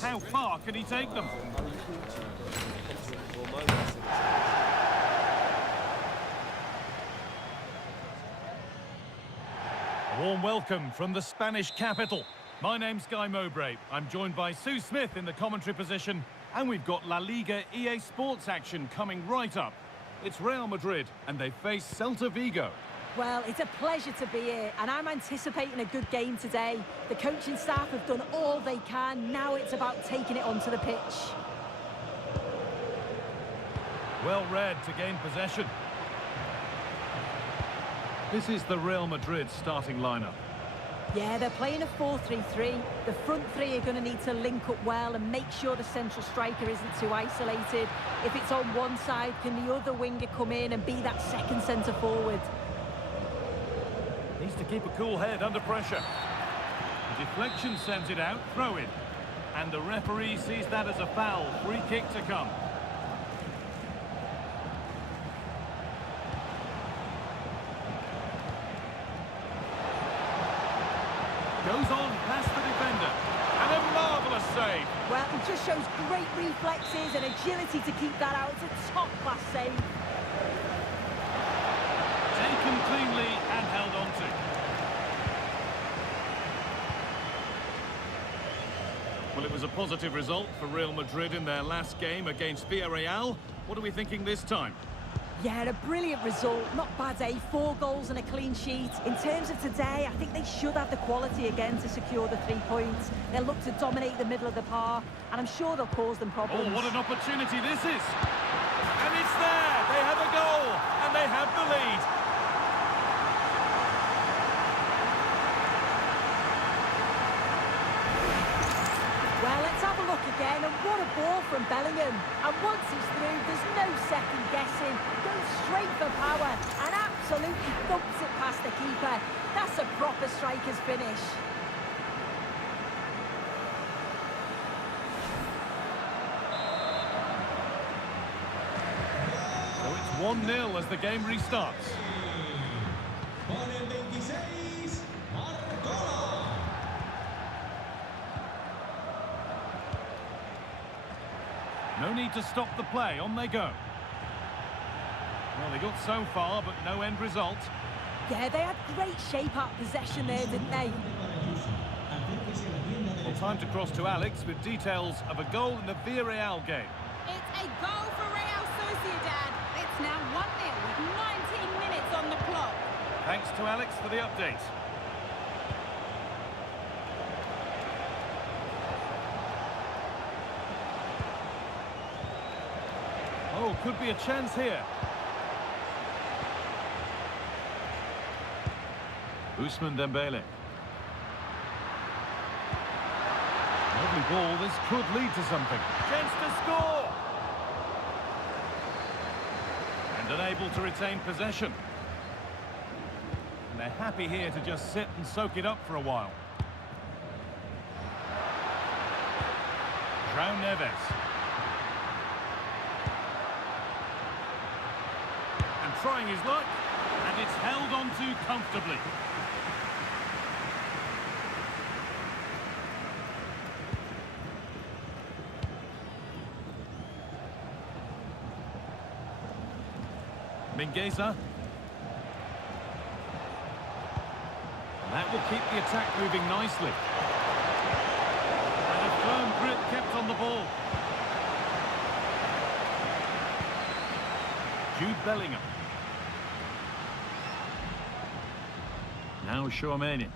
How far can he take them? A warm welcome from the Spanish capital. My name's Guy Mowbray. I'm joined by Sue Smith in the commentary position, and we've got La Liga EA Sports action coming right up. It's Real Madrid, and they face Celta Vigo. Well, it's a pleasure to be here, and I'm anticipating a good game today. The coaching staff have done all they can. Now it's about taking it onto the pitch. Well read to gain possession. This is the Real Madrid starting lineup. Yeah, they're playing a 4-3-3. The front three are going to need to link up well and make sure the central striker isn't too isolated. If it's on one side, can the other winger come in and be that second centre forward? Needs to keep a cool head under pressure. The deflection sends it out, throw in. And the referee sees that as a foul. Free kick to come. Goes on past the defender. And a marvellous save. Well, it just shows great reflexes and agility to keep that out. It's a top-class save. Taken cleanly and held on to. Well, it was a positive result for Real Madrid in their last game against Villarreal. What are we thinking this time? Yeah, a brilliant result. Not bad, eh? 4 goals and a clean sheet. In terms of today, I think they should have the quality again to secure the 3 points. They'll look to dominate the middle of the park, and I'm sure they'll cause them problems. Oh, what an opportunity this is! And it's there! They have a goal, and they have the lead. Well, let's have a look again, and what a ball from Bellingham. And once he's through, there's no second guessing. Goes straight for power and absolutely thumps it past the keeper. That's a proper striker's finish. So it's 1-0 as the game restarts. No need to stop the play, on they go. Well, they got so far, but no end result. Yeah, they had great shape-up possession there, didn't they? Well, time to cross to Alex with details of a goal in the Villarreal game. It's a goal for Real Sociedad. It's now 1-0 with 19 minutes on the clock. Thanks to Alex for the update. Oh, could be a chance here. Ousmane Dembele. Lovely ball, this could lead to something. Chance to score! And unable to retain possession. And they're happy here to just sit and soak it up for a while. João Neves. And trying his luck, and it's held on to comfortably. Mingueza. And that will keep the attack moving nicely. And a firm grip kept on the ball. Jude Bellingham. Now Tchouaméni.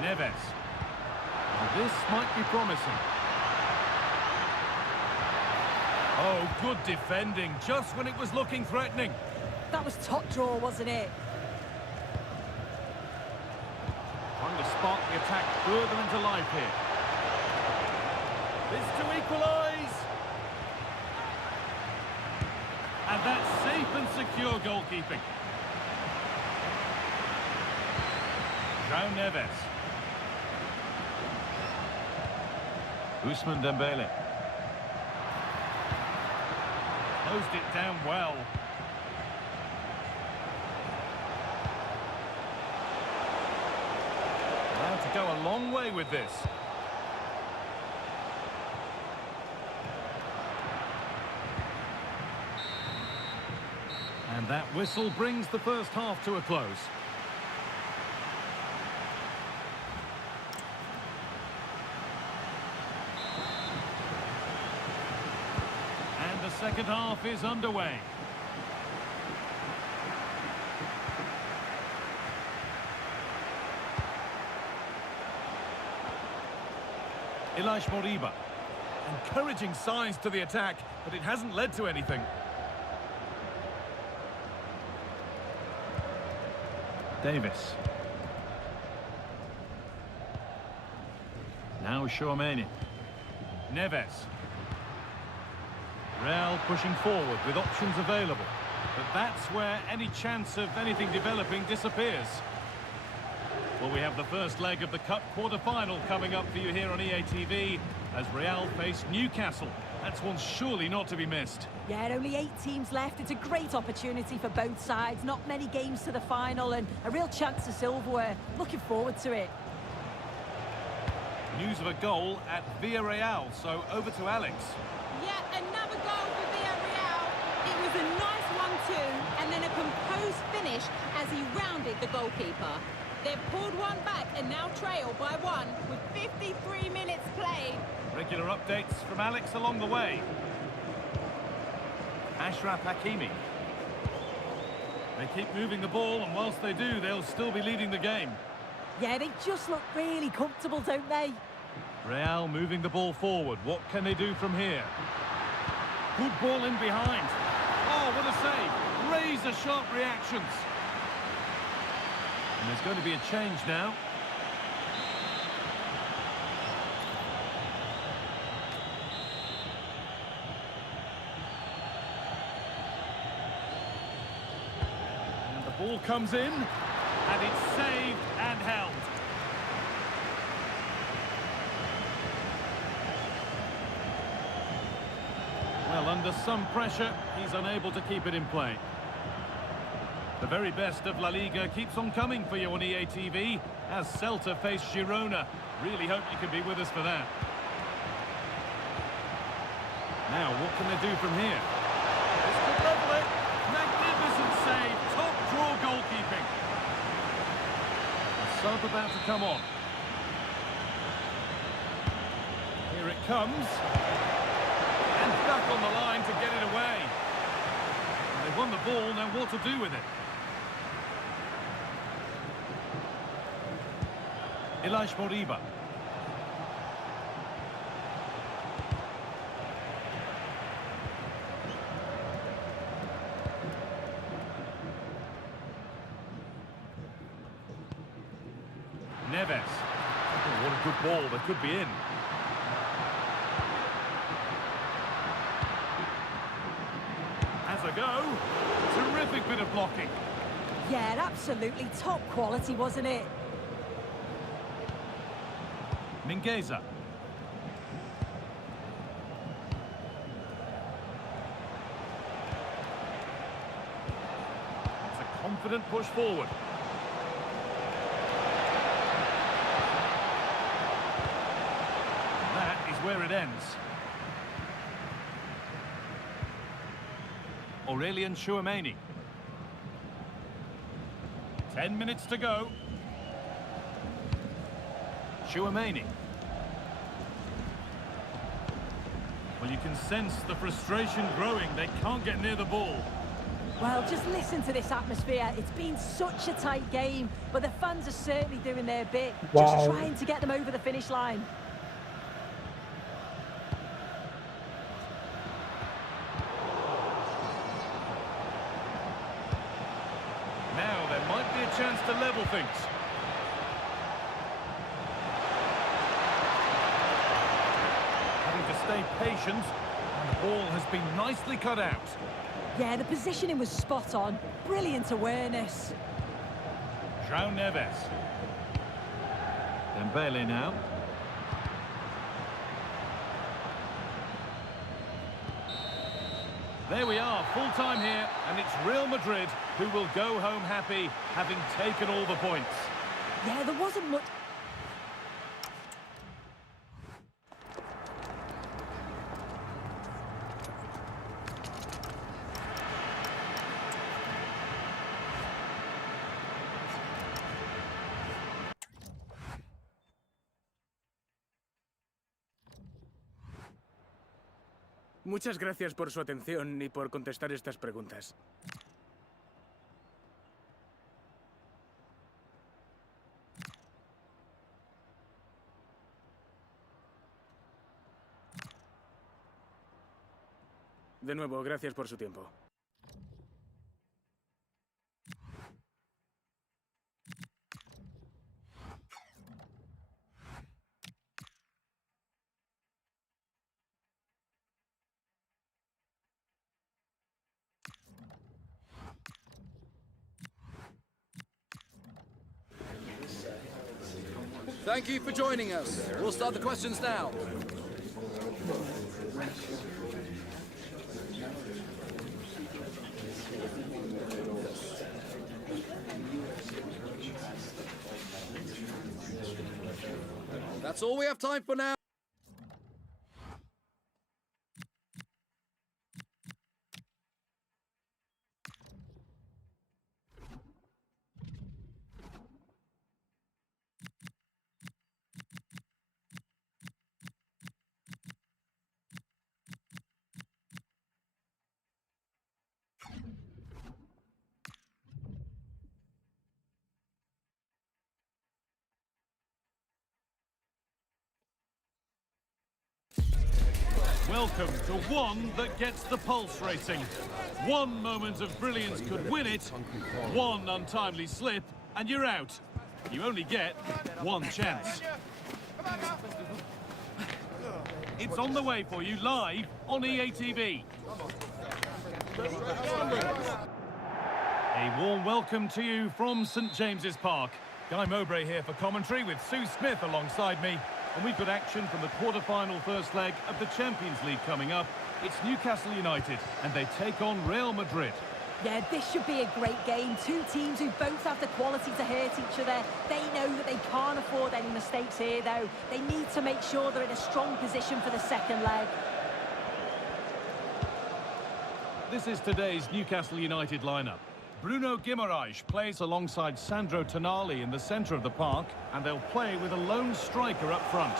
Neves. Well, this might be promising. Oh, good defending, just when it was looking threatening. That was top draw, wasn't it? Trying to spark the attack further into life here. This to equalise. And that's safe and secure goalkeeping. João Neves. Ousmane Dembele. Closed it down well. Allowed to go a long way with this. And that whistle brings the first half to a close. And the second half is underway. Moriba. Encouraging signs to the attack, but it hasn't led to anything. Davis. Now Chouameni. Neves. Real pushing forward with options available. But that's where any chance of anything developing disappears. Well, we have the first leg of the Cup quarter-final coming up for you here on EA TV as Real face Newcastle. That's one surely not to be missed. Yeah, only 8 teams left. It's a great opportunity for both sides. Not many games to the final and a real chance of silverware. Looking forward to it. News of a goal at Villarreal, so over to Alex. Yet another goal for Villarreal. It was a nice 1-2 and then a composed finish as he rounded the goalkeeper. They've pulled one back and now trail by 1 with 53 minutes played. Regular updates from Alex along the way. Ashraf Hakimi. They keep moving the ball, and whilst they do, they'll still be leading the game. Yeah, they just look really comfortable, don't they? Real moving the ball forward. What can they do from here? Good ball in behind. Oh, what a save. Razor-sharp reactions. And there's going to be a change now. And the ball comes in, and it's saved and held. Well, under some pressure, he's unable to keep it in play. The very best of La Liga keeps on coming for you on EA TV as Celta face Girona. Really hope you can be with us for that. Now, what can they do from here? This could level it. Magnificent save. Top draw goalkeeping. A sub about to come on. Here it comes. And back on the line to get it away. And they've won the ball, now what to do with it? Moriba. Neves. Oh, what a good ball, they could be in. Has a go. Terrific bit of blocking. Yeah, absolutely top quality, wasn't it? Mingueza. It's a confident push forward. That is where it ends. Aurelien Chouameni. 10 minutes to go. Chouameni. Well, you can sense the frustration growing. They can't get near the ball. Well, just listen to this atmosphere. It's been such a tight game, but the fans are certainly doing their bit. Wow. Just trying to get them over the finish line. Now there might be a chance to level things. Stay patient, and the ball has been nicely cut out. Yeah, the positioning was spot on. Brilliant awareness. João Neves. Dembele now. There we are, full time here, and it's Real Madrid who will go home happy, having taken all the points. Yeah, there wasn't much... Muchas gracias por su atención y por contestar estas preguntas. De nuevo, gracias por su tiempo. Thank you for joining us. We'll start the questions now. That's all we have time for now. Welcome to one that gets the pulse racing. One moment of brilliance could win it, one untimely slip, and you're out. You only get one chance. It's on the way for you live on EA TV. A warm welcome to you from St James's Park. Guy Mowbray here for commentary with Sue Smith alongside me. And we've got action from the quarter-final first leg of the Champions League coming up. It's Newcastle United, and they take on Real Madrid. Yeah, this should be a great game. Two teams who both have the quality to hurt each other. They know that they can't afford any mistakes here, though. They need to make sure they're in a strong position for the second leg. This is today's Newcastle United lineup. Bruno Guimaraes plays alongside Sandro Tonali in the centre of the park, and they'll play with a lone striker up front.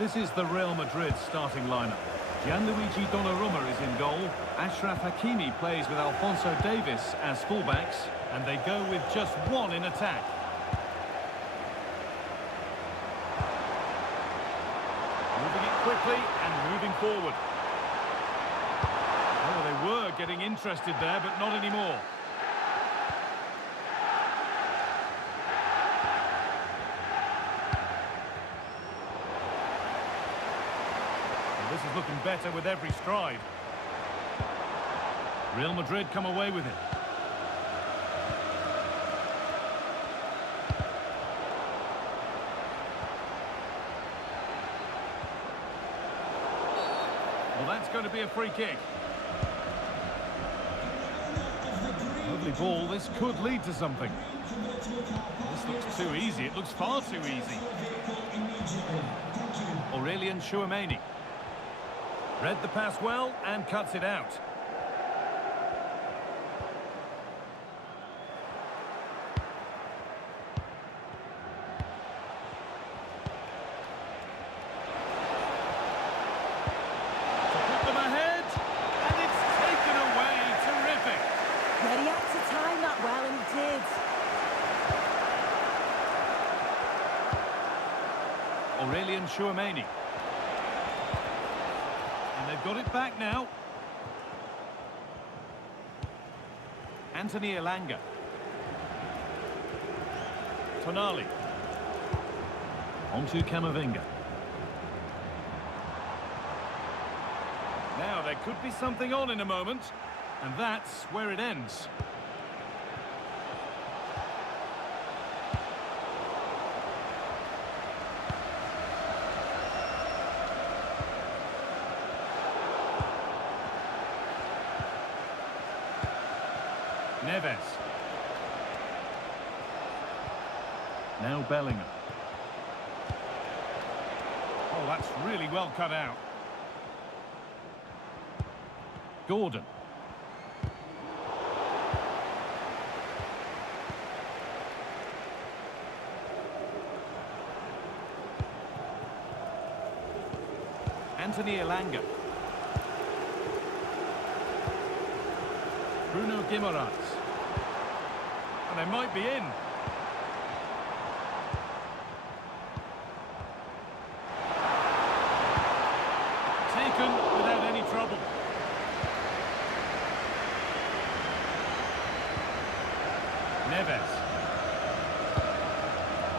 This is the Real Madrid starting lineup. Gianluigi Donnarumma is in goal. Achraf Hakimi plays with Alphonso Davies as fullbacks, and they go with just one in attack. Moving it quickly and moving forward. Oh, they were getting interested there, but not anymore. Well, this is looking better with every stride. Real Madrid come away with it. Well, that's going to be a free kick. Lovely ball, this could lead to something. This looks too easy, it looks far too easy. Aurelien Tchouameni. Read the pass well and cuts it out. Aurelien Tchouameni. And they've got it back now. Anthony Elanga. Tonali. Onto Camavinga. Now there could be something on in a moment, and that's where it ends. Neves. Now Bellingham. Oh, that's really well cut out. Gordon. Anthony Elanga. Bruno Guimaraes. And they might be in. Taken without any trouble. Neves.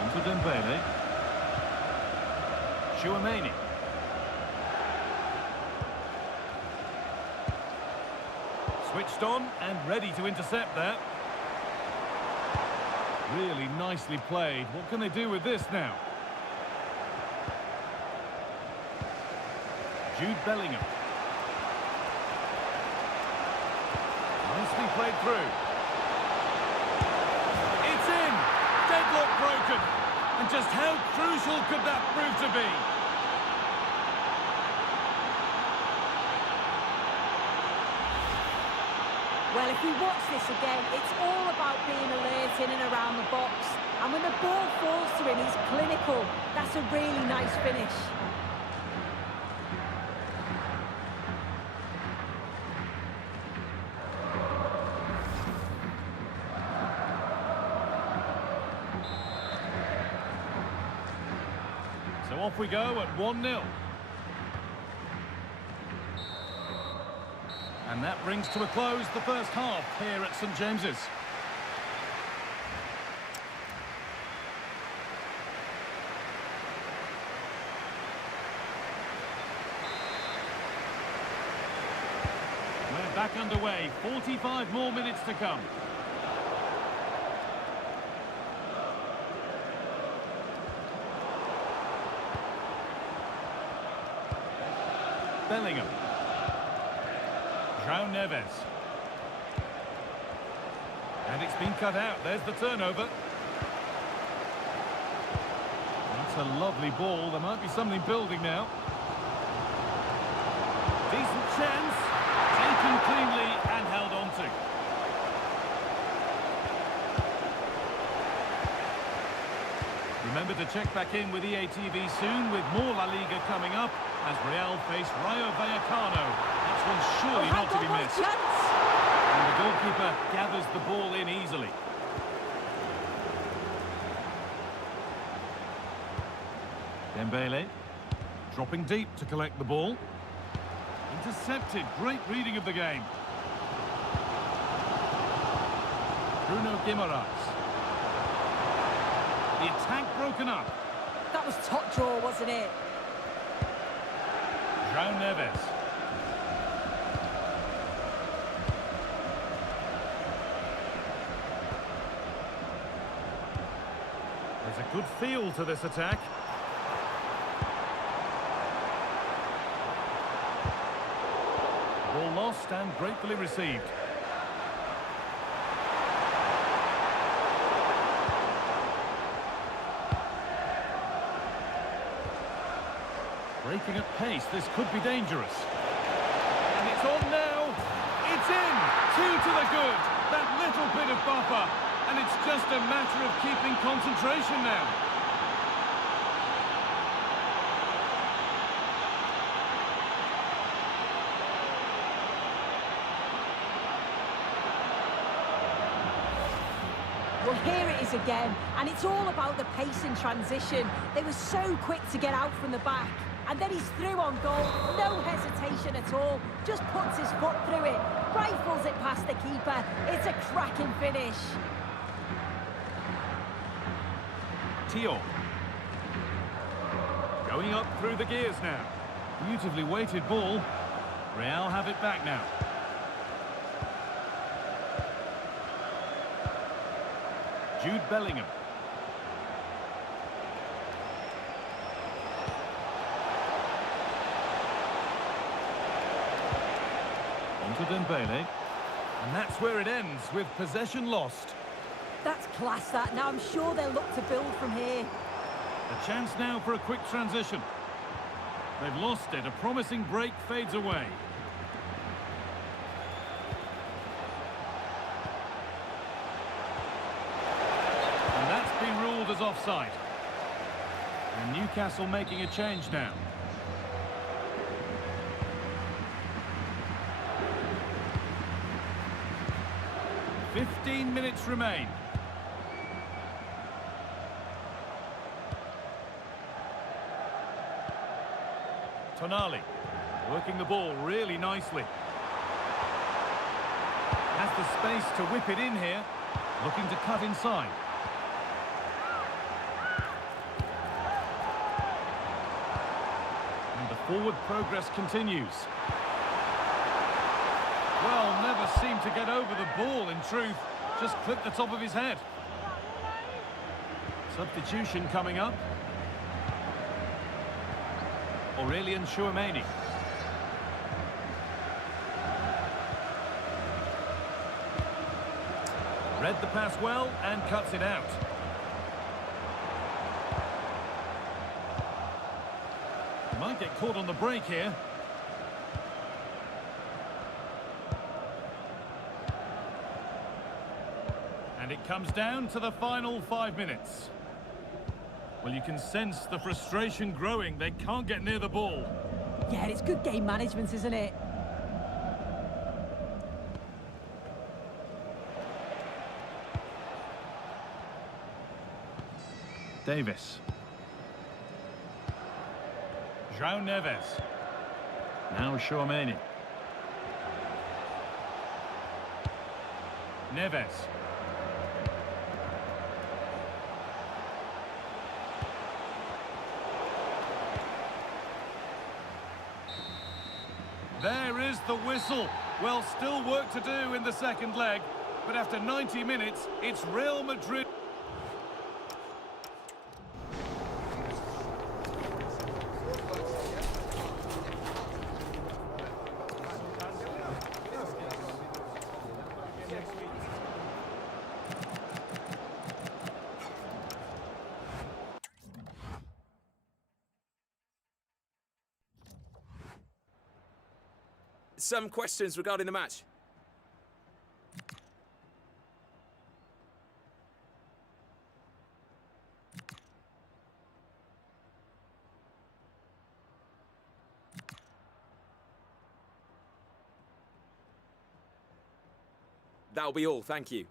Into Dembele. Chouameni. Switched on and ready to intercept there. Really nicely played. What can they do with this now? Jude Bellingham. Nicely played through. It's in! Deadlock broken. And just how crucial could that prove to be? Well, if we watch this again, it's all about being alert in and around the box. And when the ball falls to him, he's clinical. That's a really nice finish. So off we go at 1-0. And that brings to a close the first half here at St James's. We're back underway. 45 more minutes to come. Bellingham. João Neves. And it's been cut out. There's the turnover. That's a lovely ball. There might be something building now. Decent chance. Taken cleanly and held on to. Remember to check back in with EA TV soon with more La Liga coming up as Real face Rayo Vallecano. That's one surely not to be missed. And the goalkeeper gathers the ball in easily. Dembele dropping deep to collect the ball. Intercepted. Great reading of the game. Bruno Guimaraes. The attack broken up. That was top draw, wasn't it? João Neves. There's a good feel to this attack. Ball lost and gratefully received. Breaking at pace, this could be dangerous. And it's on now. It's in. 2 to the good. That little bit of buffer. And it's just a matter of keeping concentration now. Well, here it is again, and it's all about the pace in transition. They were so quick to get out from the back. And then he's through on goal, no hesitation at all, just puts his foot through it, rifles it past the keeper. It's a cracking finish. Tio. Going up through the gears now. Beautifully weighted ball. Real have it back now. Jude Bellingham. Onto Dembele. And that's where it ends, with possession lost. That's class, that. Now I'm sure they'll look to build from here. A chance now for a quick transition. They've lost it. A promising break fades away. And that's been ruled as offside. And Newcastle making a change now. 15 minutes remain. Tonali, working the ball really nicely. Has the space to whip it in here, looking to cut inside. And the forward progress continues. Well, never seemed to get over the ball in truth, just clipped the top of his head. Substitution coming up. Aurelian Chouameni. Read the pass well and cuts it out. Might get caught on the break here. And it comes down to the final 5 minutes. Well, you can sense the frustration growing. They can't get near the ball. Yeah, it's good game management, isn't it? Davis. João Neves. Now Chouameni. Neves. There is the whistle. Well, still work to do in the second leg, but after 90 minutes, it's Real Madrid. Some questions regarding the match. That'll be all, thank you.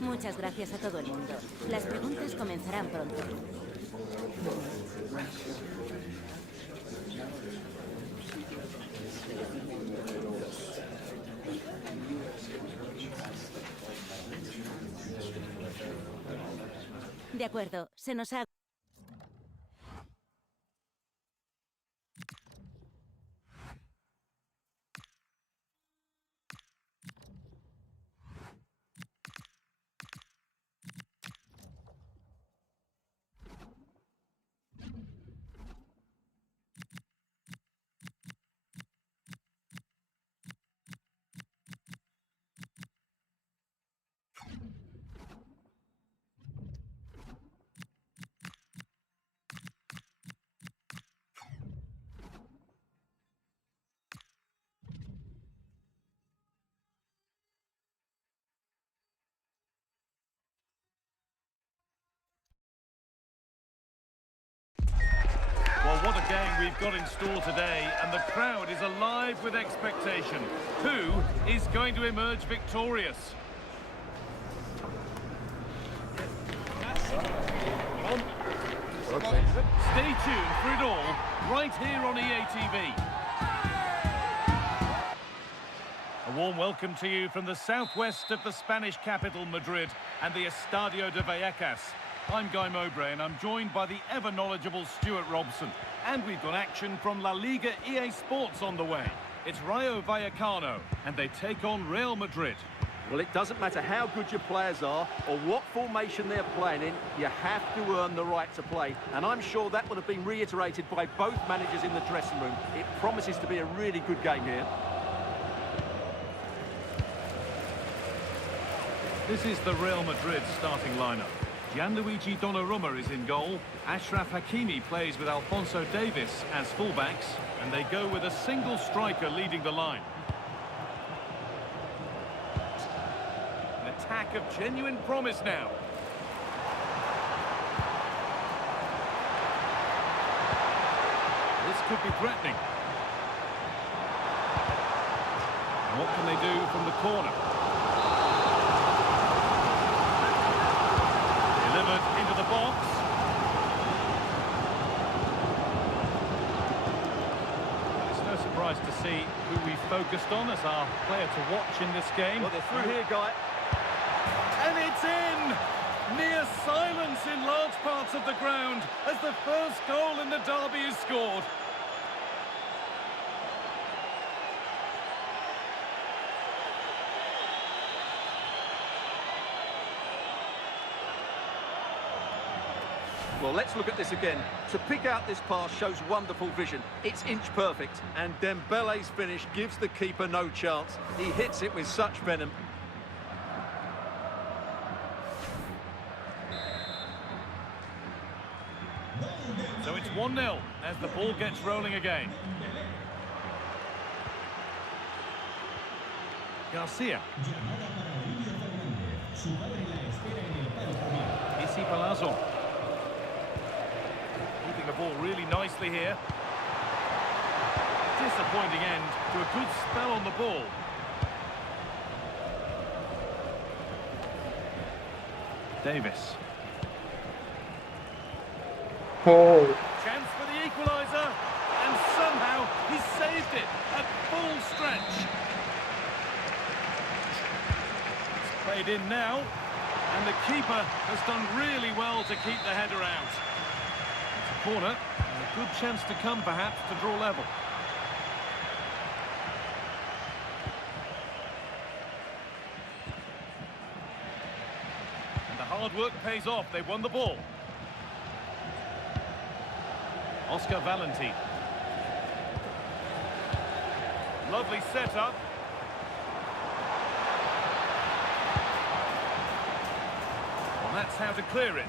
Muchas gracias a todo el mundo. Las preguntas comenzarán pronto. De acuerdo, se nos ha... Well, what a game we've got in store today, and the crowd is alive with expectation. Who is going to emerge victorious? Stay tuned for it all, right here on EA TV. A warm welcome to you from the southwest of the Spanish capital, Madrid, and the Estadio de Vallecas. I'm Guy Mowbray, and I'm joined by the ever-knowledgeable Stuart Robson. And we've got action from La Liga EA Sports on the way. It's Rayo Vallecano, and they take on Real Madrid. Well, it doesn't matter how good your players are or what formation they're playing in, you have to earn the right to play. And I'm sure that would have been reiterated by both managers in the dressing room. It promises to be a really good game here. This is the Real Madrid starting lineup. Gianluigi Donnarumma is in goal. Achraf Hakimi plays with Alphonso Davies as fullbacks. And they go with a single striker leading the line. An attack of genuine promise now. This could be threatening. And what can they do from the corner? Delivered into the box. It's no surprise to see who we focused on as our player to watch in this game. Well, they're through here, Guy. And it's in! Near silence in large parts of the ground as the first goal in the derby is scored. Well, let's look at this again. To pick out this pass shows wonderful vision. It's inch perfect. And Dembele's finish gives the keeper no chance. He hits it with such venom. So it's 1-0 as the ball gets rolling again. Garcia. Isi Palazzo. Keeping the ball really nicely here. Disappointing end to a good spell on the ball. Davis. Chance for the equaliser, and somehow he saved it at full stretch. It's played in now, and the keeper has done really well to keep the header out. It's a corner, and a good chance to come perhaps to draw level. And the hard work pays off, they won the ball. Oscar Valentin. Lovely setup. Well, that's how to clear it.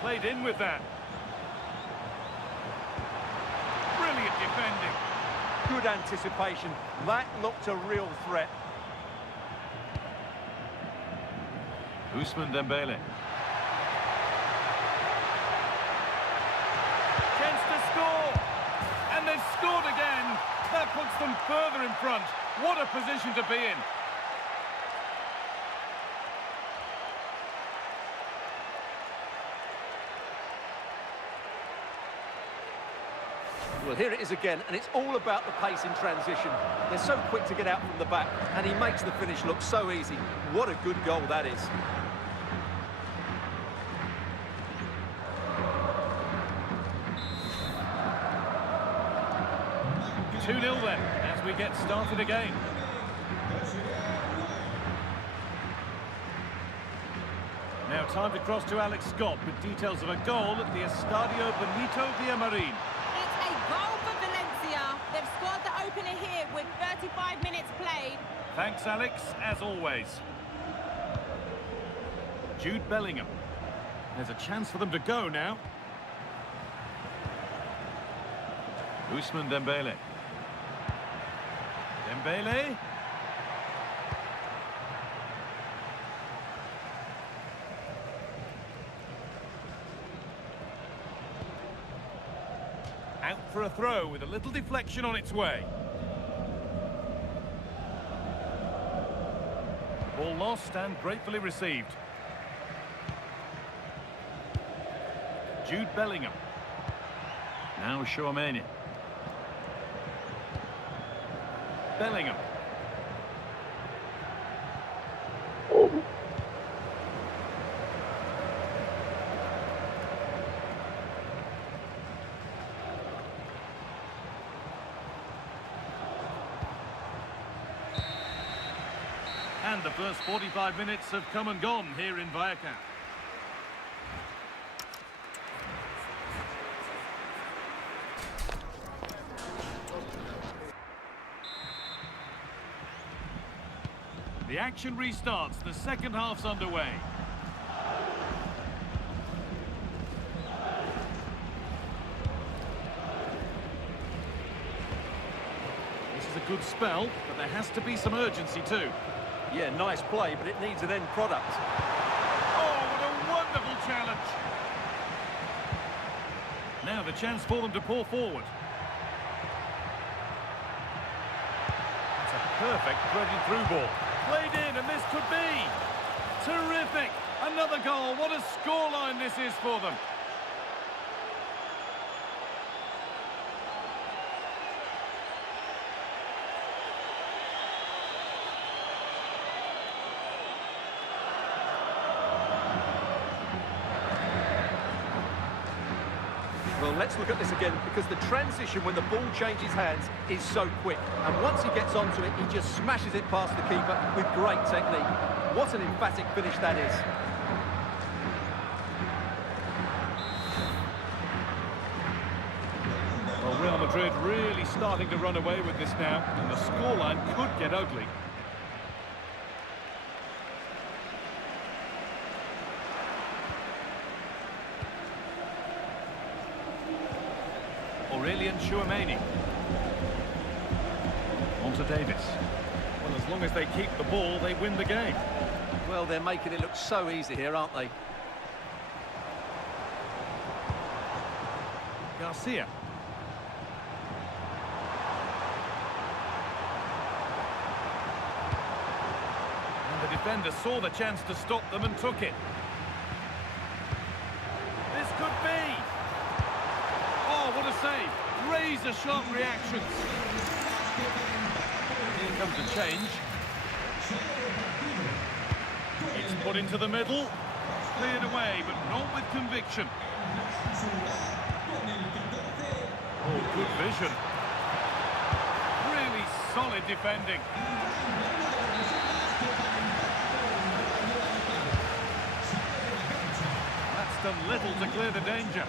Played in with that. Defending. Good anticipation. That looked a real threat. Ousmane Dembele. Chance to score. And they've scored again. That puts them further in front. What a position to be in. Well, here it is again, and it's all about the pace in transition. They're so quick to get out from the back, and he makes the finish look so easy. What a good goal that is. Two 2-0 then, as we get started again. Now time to cross to Alex Scott with details of a goal at the Estadio Benito Villamarin. It's a goal for Valencia. They've scored the opener here with 35 minutes played. Thanks, Alex, as always. Jude Bellingham. There's a chance for them to go now. Ousmane Dembele. Dembele. Out for a throw with a little deflection on its way. Ball lost and gratefully received. Jude Bellingham. Now Chouameni. Bellingham. And the first 45 minutes have come and gone here in Vallecano. The action restarts. The second half's underway. This is a good spell, but there has to be some urgency too. Yeah, nice play, but it needs an end product. Oh, what a wonderful challenge. Now the chance for them to pour forward. It's a perfect threaded through ball. Played in, and this could be terrific. Another goal. What a scoreline this is for them. Well, let's look at this again, because the transition when the ball changes hands is so quick. And once he gets onto it, he just smashes it past the keeper with great technique. What an emphatic finish that is. Well, Real Madrid really starting to run away with this now, and the scoreline could get ugly. Tchouaméni. On to Davis. Well, as long as they keep the ball, they win the game. Well, they're making it look so easy here, aren't they? Garcia. And the defender saw the chance to stop them and took it. This could be. Oh, what a save. Razor-sharp reactions. Here comes a change. It's put into the middle. Cleared away, but not with conviction. Oh, good vision. Really solid defending. That's done little to clear the danger.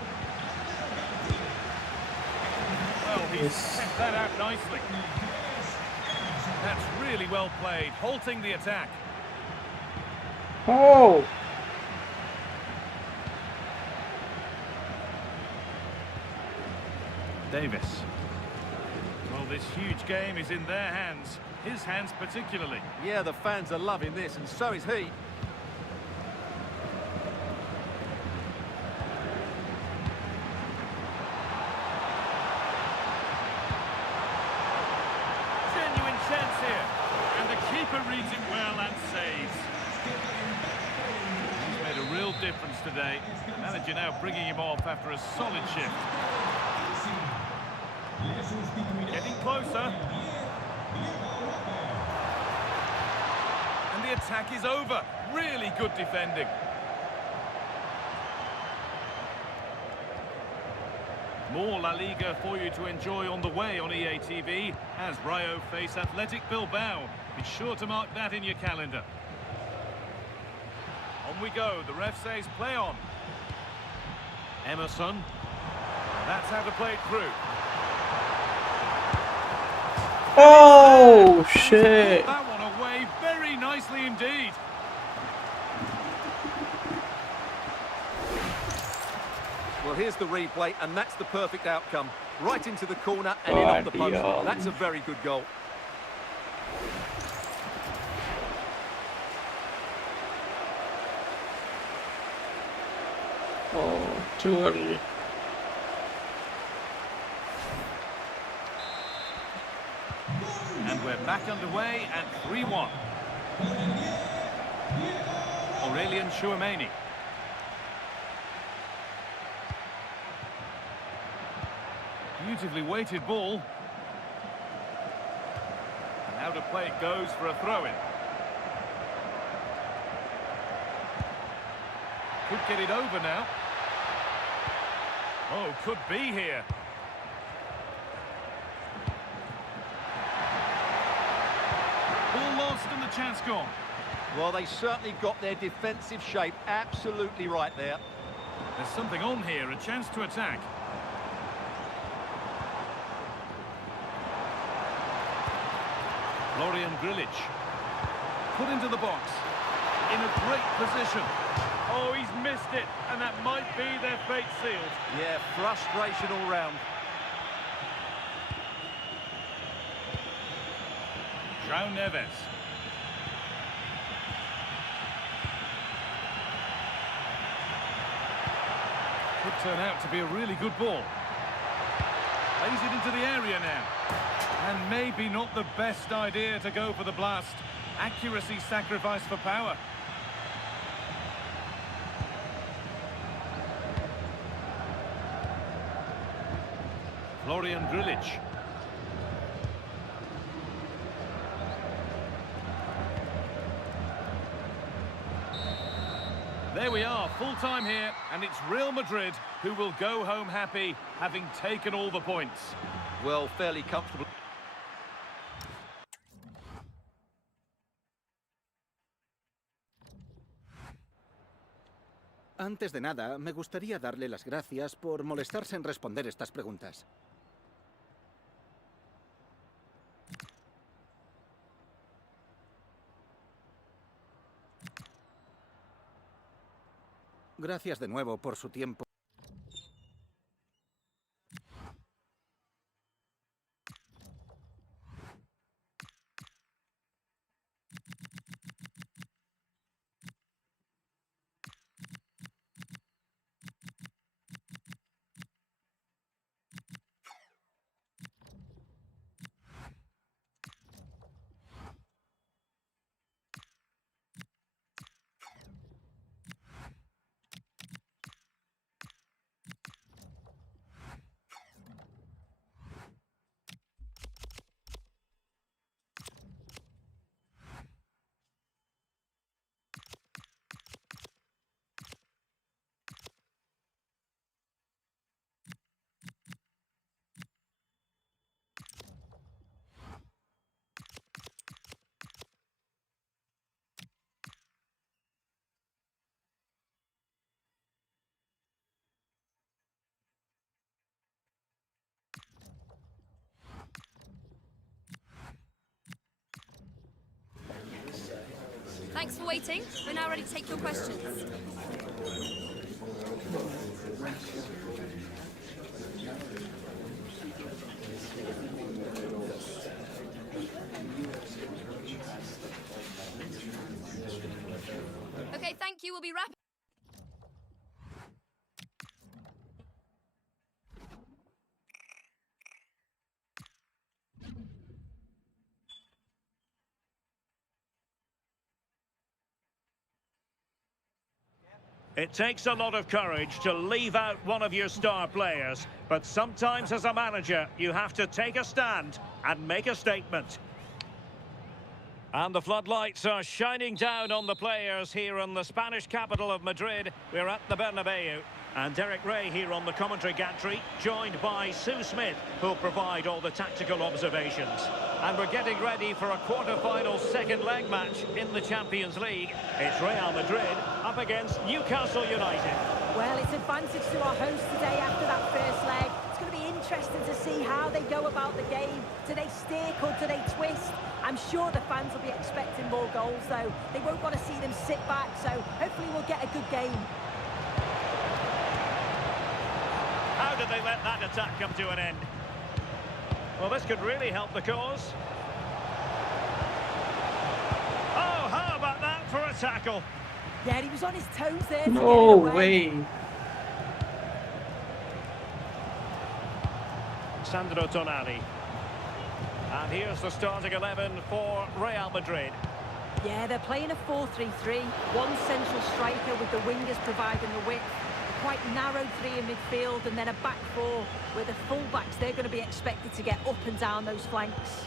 Well, he's set that out nicely. That's really well played, halting the attack. Oh! Davis. Well, this huge game is in their hands. His hands particularly. Yeah, the fans are loving this, and so is he. Genuine chance here. And the keeper reads it well and saves. He's made a real difference today. Manager now bringing him off after a solid shift. Getting closer. And the attack is over. Really good defending. More La Liga for you to enjoy on the way on EA TV as Rayo face Athletic Bilbao. Be sure to mark that in your calendar. On we go. The ref says play on. Emerson. That's how to play it through. Oh, shit. That one away very nicely indeed. Well, here's the replay, and that's the perfect outcome. Right into the corner and in off the post. That's a very good goal. Oh, too early. And we're back underway at 3-1. Aurelien Tchouaméni. Beautifully weighted ball. And how to play it goes for a throw-in. Could get it over now. Oh, could be here. Ball lost and the chance gone. Well, they certainly got their defensive shape absolutely right there. There's something on here, a chance to attack. Florian Grilic. Put into the box. In a great position. Oh, he's missed it, and that might be their fate sealed. Yeah, frustration all round. João Neves. Could turn out to be a really good ball. Plays it into the area now. And maybe not the best idea to go for the blast. Accuracy sacrificed for power. Florian Grilic. There we are, full time here, and it's Real Madrid who will go home happy, having taken all the points. Well, fairly comfortable. Antes de nada, me gustaría darle las gracias por molestarse en responder estas preguntas. Gracias de nuevo por su tiempo. Thanks for waiting. We're now ready to take your questions. Okay, thank you. We'll be wrapping. It takes a lot of courage to leave out one of your star players, but sometimes as a manager, you have to take a stand and make a statement. And the floodlights are shining down on the players here in the Spanish capital of Madrid. We're at the Bernabeu. And Derek Ray here on the commentary gantry, joined by Sue Smith, who'll provide all the tactical observations. And we're getting ready for a quarter-final second leg match in the Champions League. It's Real Madrid up against Newcastle United. Well, it's advantage to our hosts today after that first leg. It's going to be interesting to see how they go about the game. Do they stick or do they twist? I'm sure the fans will be expecting more goals, though. They won't want to see them sit back, so hopefully we'll get a good game. How did they let that attack come to an end? Well, this could really help the cause. Oh, how about that for a tackle? Yeah, he was on his toes there to No get it away. way. Sandro Tonali. And here's the starting 11 for Real Madrid. Yeah, they're playing a 4-3-3. One central striker with the wingers providing the width. A quite narrow three in midfield, and then a back four where the full-backs, they're going to be expected to get up and down those flanks.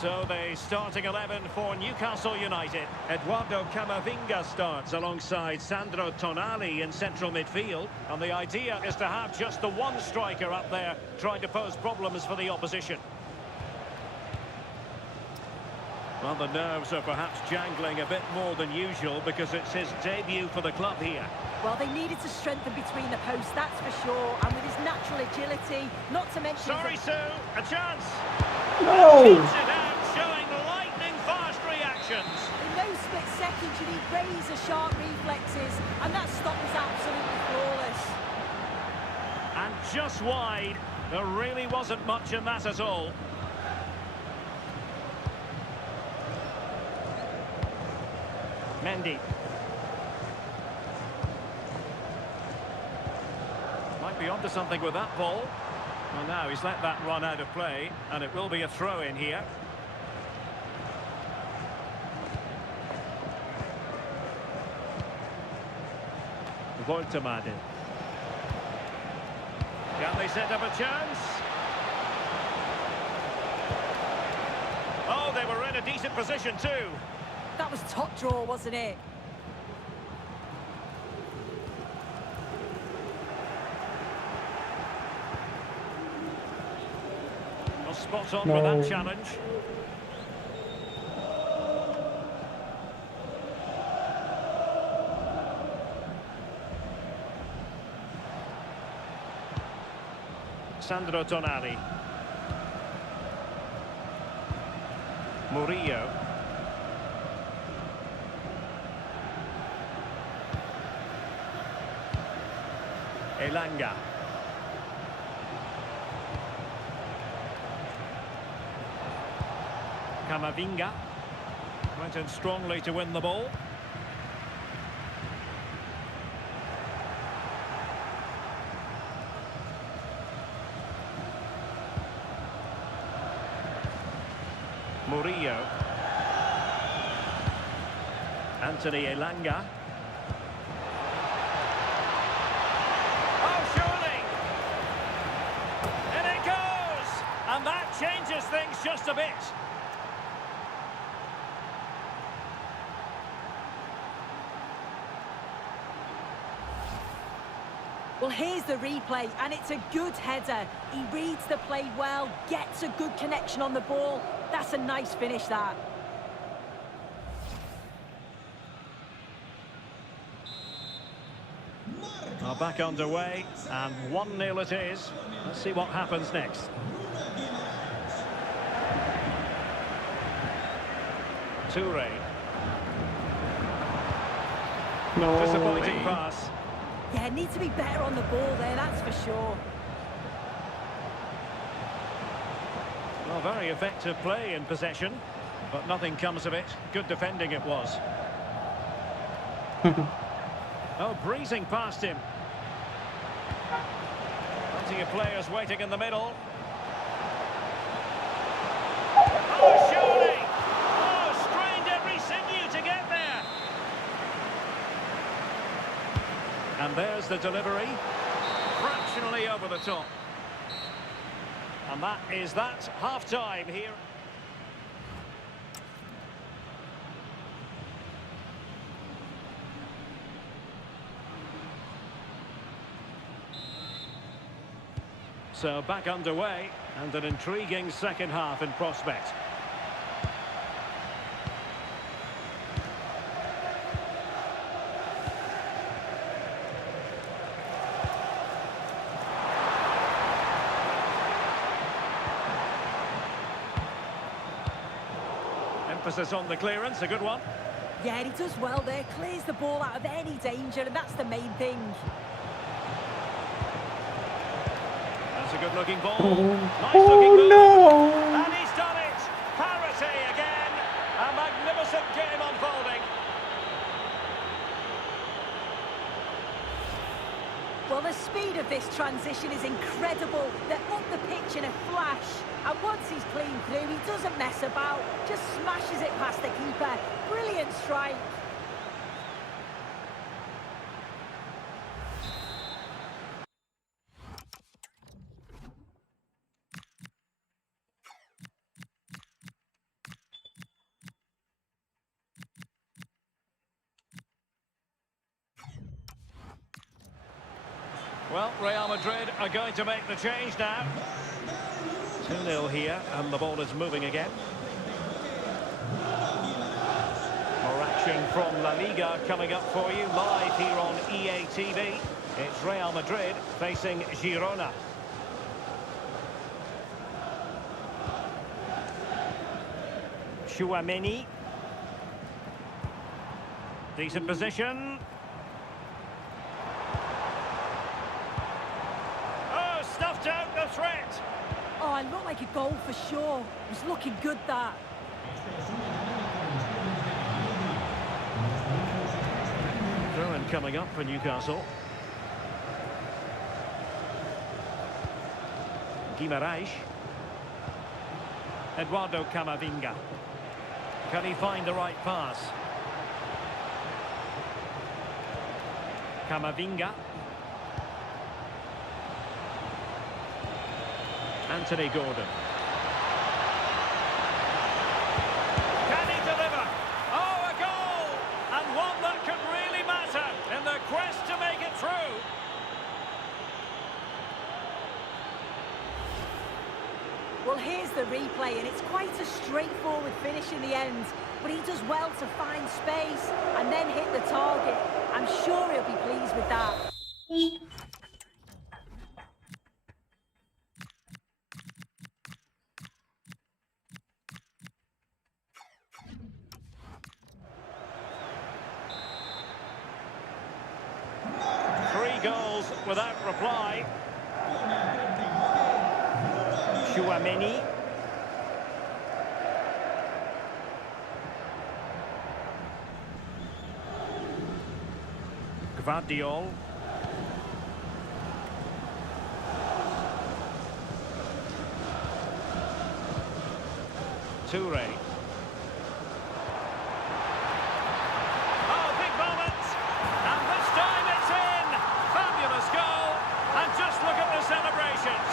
So the starting 11 for Newcastle United. Eduardo Camavinga starts alongside Sandro Tonali in central midfield. And the idea is to have just the one striker up there trying to pose problems for the opposition. Well, the nerves are perhaps jangling a bit more than usual because it's his debut for the club here. Well, they needed to strengthen between the posts, that's for sure. And with his natural agility, not to mention... Sorry, Sue, a chance. No! Keeps it out, showing lightning-fast reactions. In those split seconds, you need razor-sharp reflexes, and that stop was absolutely flawless. And just wide. There really wasn't much in that at all. Mendy. Might be onto something with that ball. Well, now he's let that run out of play, and it will be a throw-in here. Voltemade. Can they set up a chance? Oh, they were in a decent position too. That was top draw, wasn't it? Well, spot on with that challenge. Sandro Tonali. Murillo. Elanga. Camavinga. Went in strongly to win the ball. Murillo. Anthony Elanga. Oh, surely! In it goes! And that changes things just a bit. Well, here's the replay, and it's a good header. He reads the play well, gets a good connection on the ball. That's a nice finish, that. Are back underway, and 1-0 it is. Let's see what happens next. Toure. No Disappointing way. pass. Yeah, need to be better on the ball there, that's for sure. Well, very effective play in possession, but nothing comes of it. Good defending it was. Oh, breezing past him. Plenty of players waiting in the middle. Oh, surely! Oh, strained every sinew to get there. And there's the delivery. Fractionally over the top. And that is that. Half-time here. So back underway, and an intriguing second half in prospect. Emphasis on the clearance, a good one. Yeah, he does well there, clears the ball out of any danger, and that's the main thing. That's a good-looking ball. Nice Oh, looking move. no! And he's done it. Parity again. A magnificent game unfolding. Well, the speed of this transition is incredible. They're up the pitch in a flash. And once he's clean through, he doesn't mess about. Just smashes it past the keeper. Brilliant strike. Well, Real Madrid are going to make the change now. 2-0 here, and the ball is moving again. action from La Liga coming up for you live here on EA TV. It's Real Madrid facing Girona. Tchouaméni. Decent position. Oh, stuffed out the threat. Oh, it looked like a goal for sure. It was looking good, that. Throw-in coming up for Newcastle. Guimarães. Eduardo Camavinga. Can he find the right pass? Camavinga. Anthony Gordon. Can he deliver? Oh, a goal! And one that could really matter in the quest to make it through. Well, here's the replay, and it's quite a straightforward finish in the end. But he does well to find space and then hit the target. I'm sure he'll be pleased with that. Goals without reply. Tchouaméni. Gvardiol. Toure. Oh, big moment! And this time it's in! Fabulous goal! And just look at the celebrations!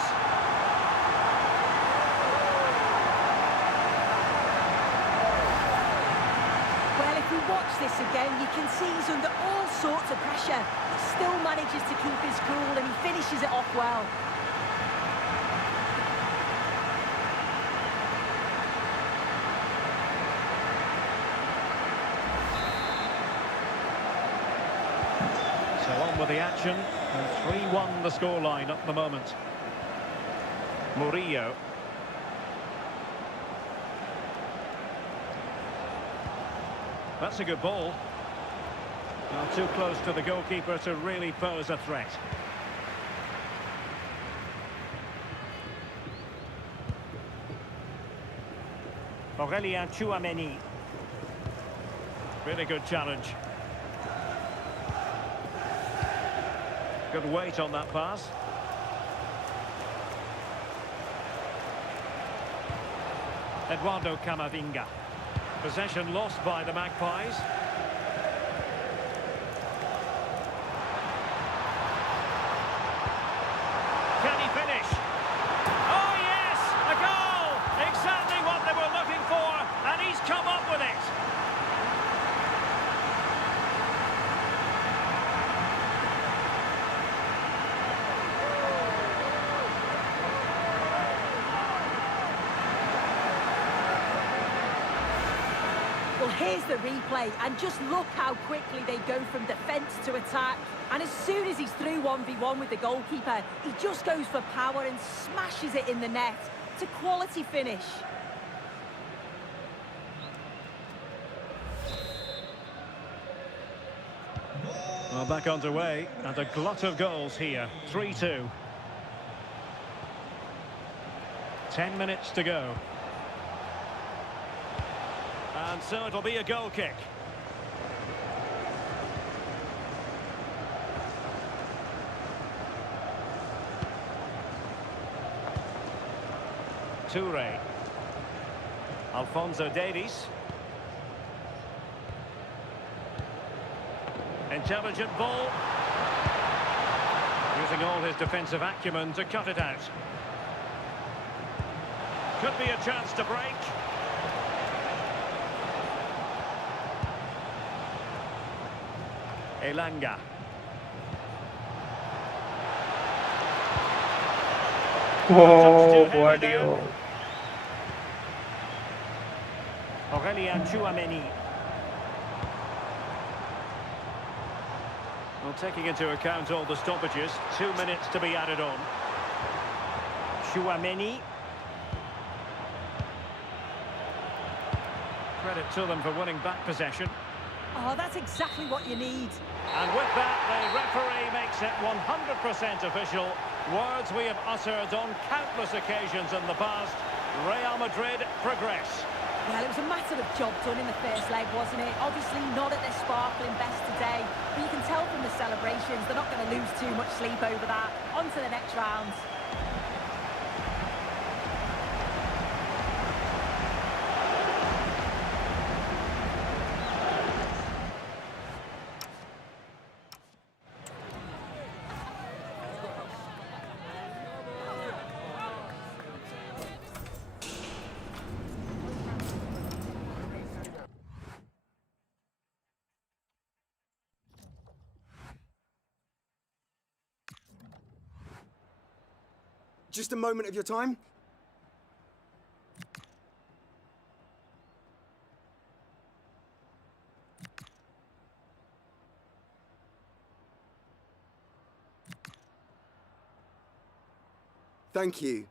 Well, if we watch this again, you can see he's under all sorts of pressure. He still manages to keep his cool and he finishes it off well. So on with the action, and 3-1 the scoreline at the moment. Murillo. That's a good ball. Not too close to the goalkeeper to really pose a threat. Aurélien Tchouaméni. Really good challenge. Good weight on that pass. Eduardo Camavinga. Possession lost by the Magpies. Can he finish? Oh yes! A goal! Exactly what they were looking for, and he's come up with it. Well, here's the replay, and just look how quickly they go from defence to attack. And as soon as he's through 1v1 with the goalkeeper, he just goes for power and smashes it in the net. It's a quality finish. Well, back underway, and a glut of goals here. 3-2. 10 minutes to go. And so it'll be a goal kick. Toure. Alphonso Davies. Intelligent ball. Using all his defensive acumen to cut it out. Could be a chance to break. Elanga. Oh, Guardiola. Aurélien Tchouaméni. Well, taking into account all the stoppages, 2 minutes to be added on. Chouameni. Credit to them for winning back possession. Oh, that's exactly what you need. And with that, the referee makes it 100% official. Words we have uttered on countless occasions in the past. Real Madrid progress. Well, it was a matter of job done in the first leg, wasn't it? Obviously not at their sparkling best today, but you can tell from the celebrations they're not going to lose too much sleep over that. On to the next round. Just a moment of your time. Thank you.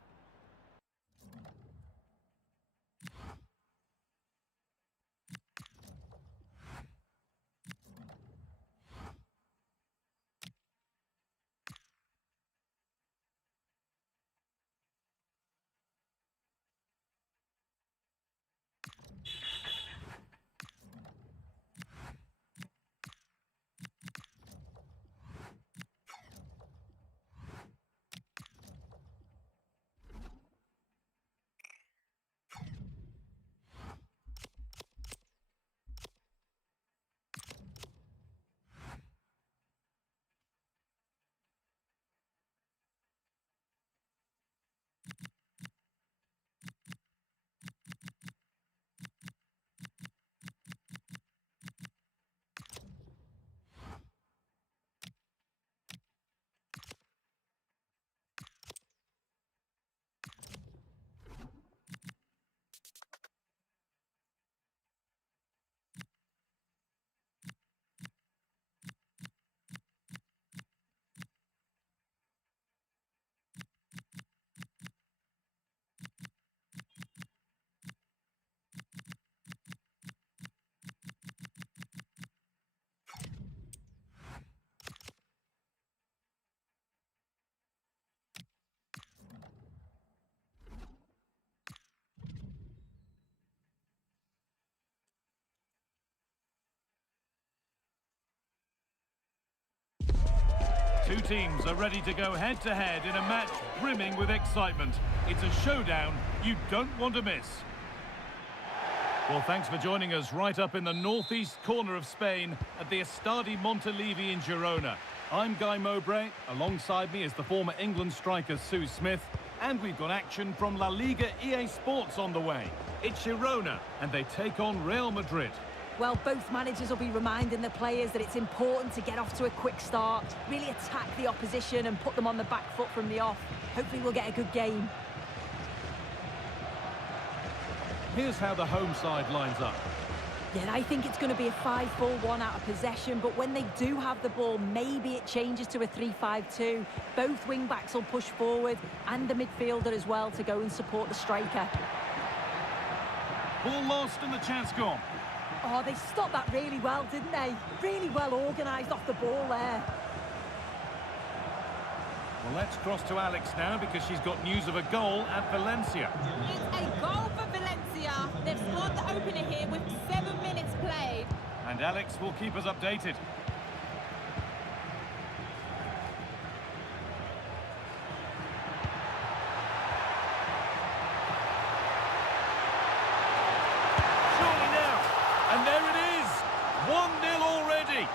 Two teams are ready to go head-to-head in a match brimming with excitement. It's a showdown you don't want to miss. Well, thanks for joining us right up in the northeast corner of Spain at the Estadi Montilivi in Girona. I'm Guy Mowbray. Alongside me is the former England striker Sue Smith. And we've got action from La Liga EA Sports on the way. It's Girona, and they take on Real Madrid. Well, both managers will be reminding the players that it's important to get off to a quick start, really attack the opposition and put them on the back foot from the off. Hopefully we'll get a good game. Here's how the home side lines up. Yeah, I think it's going to be a 5-4-1 out of possession, but when they do have the ball, maybe it changes to a 3-5-2. Both wing-backs will push forward, and the midfielder as well to go and support the striker. Ball lost and the chance gone. Oh, they stopped that really well, didn't they? Really well organised off the ball there. Well, let's cross to Alex now because she's got news of a goal at Valencia. It's a goal for Valencia. They've scored the opener here with 7 minutes played. And Alex will keep us updated. And there it is, 1-0 already.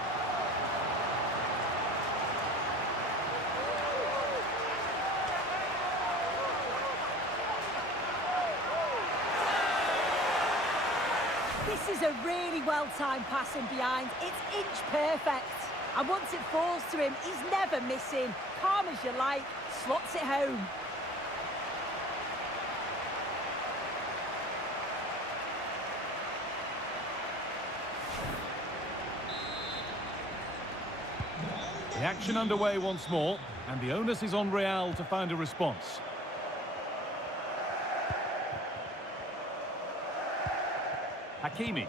This is a really well-timed passing behind. It's inch perfect. And once it falls to him, he's never missing. Calm as you like, slots it home. The action underway once more, and the onus is on Real to find a response. Hakimi.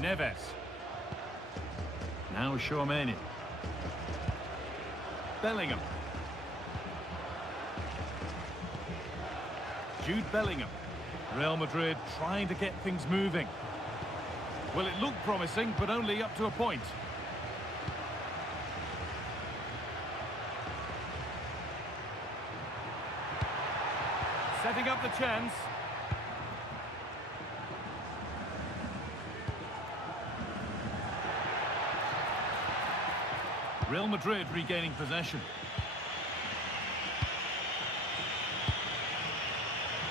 Neves. Now Tchouaméni. Bellingham. Jude Bellingham. Real Madrid trying to get things moving. Well, it looked promising, but only up to a point. Setting up the chance. Real Madrid regaining possession.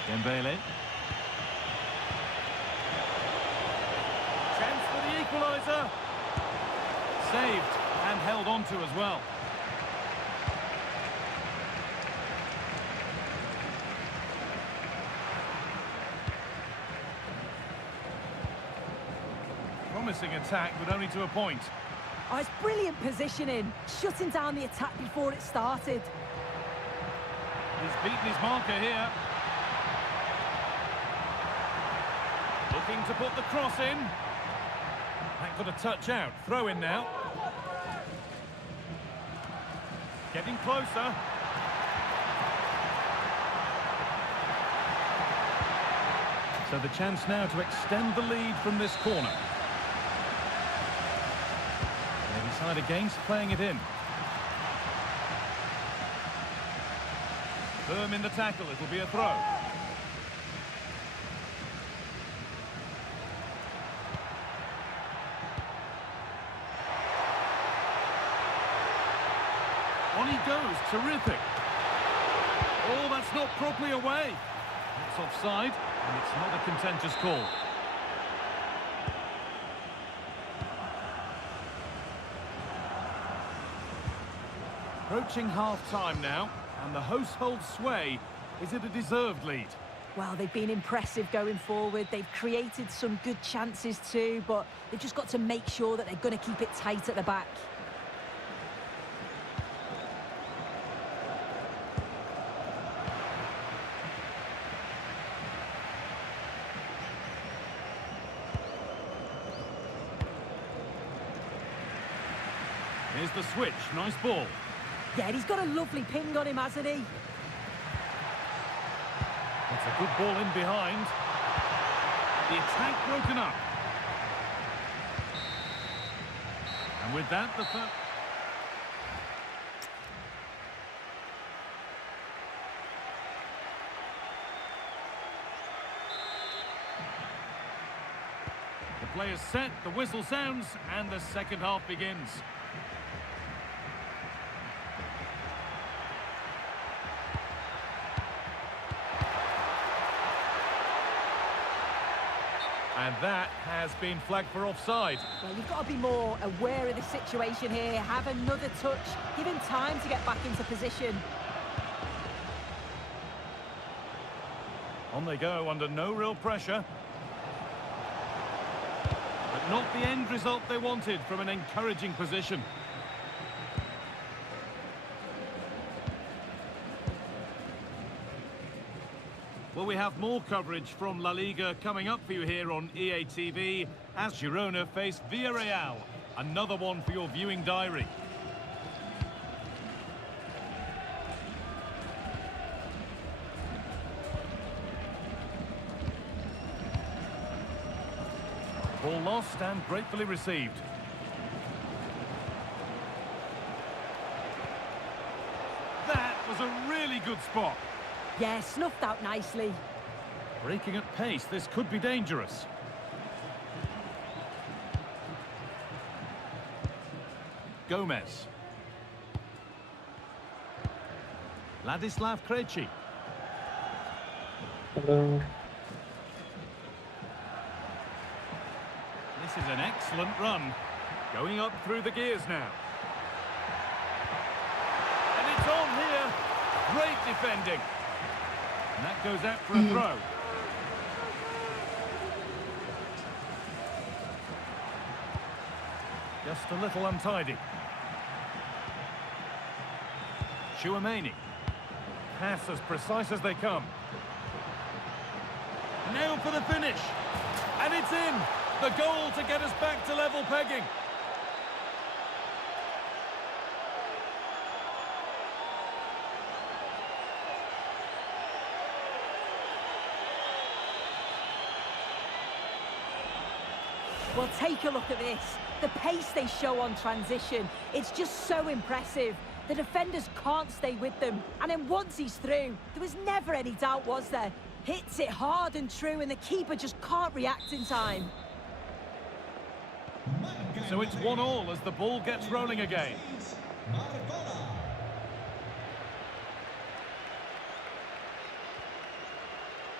Dembele. Chance for the equaliser. Saved and held on to as well. Promising attack, but only to a point. Oh, it's brilliant positioning, shutting down the attack before it started. He's beaten his marker here. Looking to put the cross in. That got a touch out. Throw in now. Getting closer. So the chance now to extend the lead from this corner. They decide against playing it in. Firm in the tackle, it'll be a throw. On he goes, terrific. Oh, that's not properly away. It's offside, and it's not a contentious call. Approaching half-time now, and the hosts hold sway. Is it a deserved lead? Well, they've been impressive going forward. They've created some good chances too, but they've just got to make sure that they're going to keep it tight at the back. Here's the switch, nice ball. Yeah, and he's got a lovely ping on him, hasn't he? It's a good ball in behind. The attack broken up. And with that, the first... The player's set, the whistle sounds, and the second half begins. And that has been flagged for offside. Well, you've got to be more aware of the situation here. Have another touch. Give him time to get back into position. On they go under no real pressure. But not the end result they wanted from an encouraging position. Well, we have more coverage from La Liga coming up for you here on EA TV as Girona face Villarreal. Another one for your viewing diary. Ball lost and gratefully received. That was a really good spot. Yeah, snuffed out nicely. Breaking at pace, this could be dangerous. Gomez. Ladislav Krejci. Hello. This is an excellent run. Going up through the gears now. And it's on here. Great defending. And that goes out for a throw. Just a little untidy. Chouameni. Pass as precise as they come. Now for the finish. And it's in. The goal to get us back to level pegging. Well, take a look at this. The pace they show on transition, it's just so impressive. The defenders can't stay with them. And then once he's through, there was never any doubt, was there? Hits it hard and true, and the keeper just can't react in time. So it's 1-1 as the ball gets rolling again.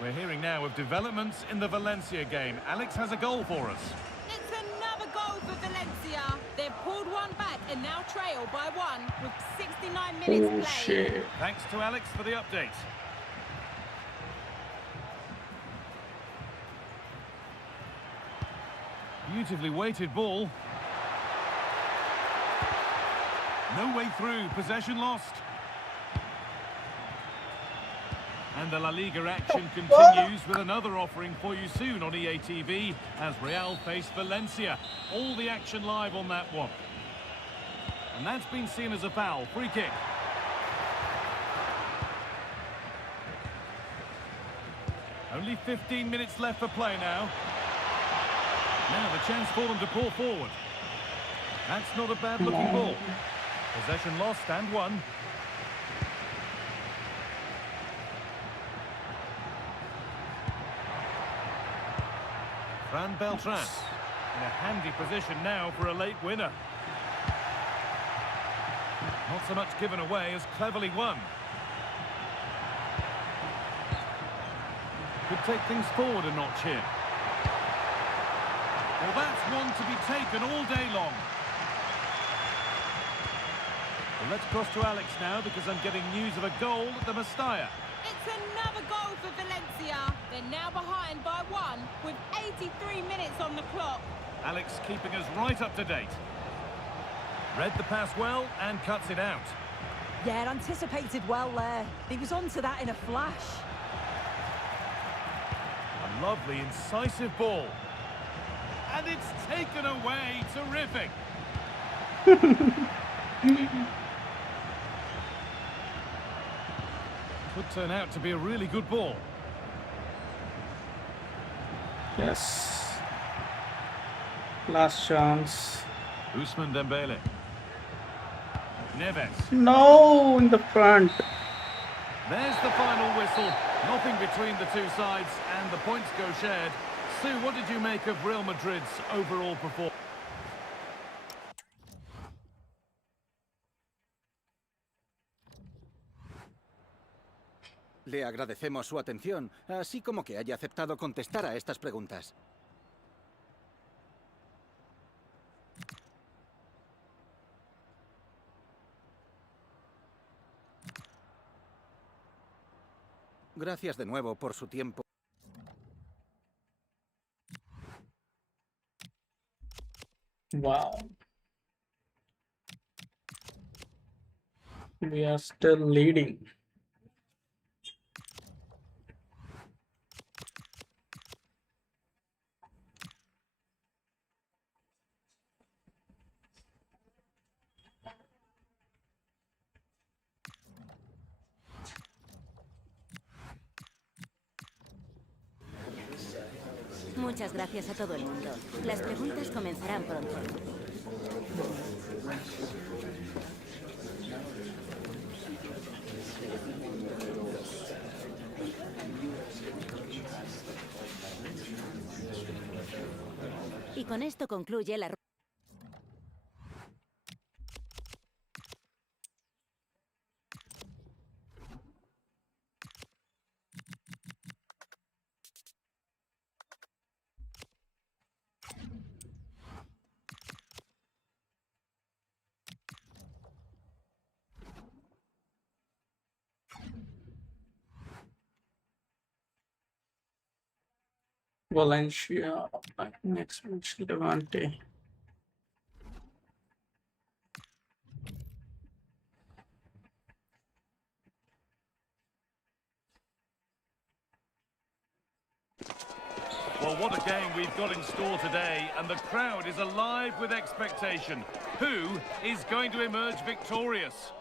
We're hearing now of developments in the Valencia game. Alex has a goal for us. It's another goal for Valencia. They've pulled one back and now trail by 1 with 69 minutes played. Thanks to Alex for the update. Beautifully weighted ball. No way through, possession lost. And the La Liga action continues with another offering for you soon on EA TV as Real face Valencia. All the action live on that one. And that's been seen as a foul. Free kick. Only 15 minutes left for play now. Now the chance for them to pull forward. That's not a bad looking ball. Possession lost and won. Fran Beltran in a handy position now for a late winner. Not so much given away as cleverly won. Could take things forward a notch here. Well, that's one to be taken all day long. Well, let's cross to Alex now because I'm getting news of a goal at the Mestalla. It's another goal for Valencia. They're now behind by 1 with 83 minutes on the clock. Alex keeping us right up to date. Read the pass well and cuts it out. Yeah, anticipated well there. He was onto that in a flash. A lovely, incisive ball. And it's taken away. Terrific. Could turn out to be a really good ball. Yes. Last chance. Ousmane Dembele. Neves. No, in the front. There's the final whistle. Nothing between the two sides and the points go shared. Sue, what did you make of Real Madrid's overall performance? Le agradecemos su atención, así como que haya aceptado contestar a estas preguntas. Gracias de nuevo por su tiempo. Wow. We are still leading. Muchas gracias a todo el mundo. Las preguntas comenzarán pronto. Y con esto concluye la Valencia. Next match, Levante. Well, what a game we've got in store today, and the crowd is alive with expectation. Who is going to emerge victorious?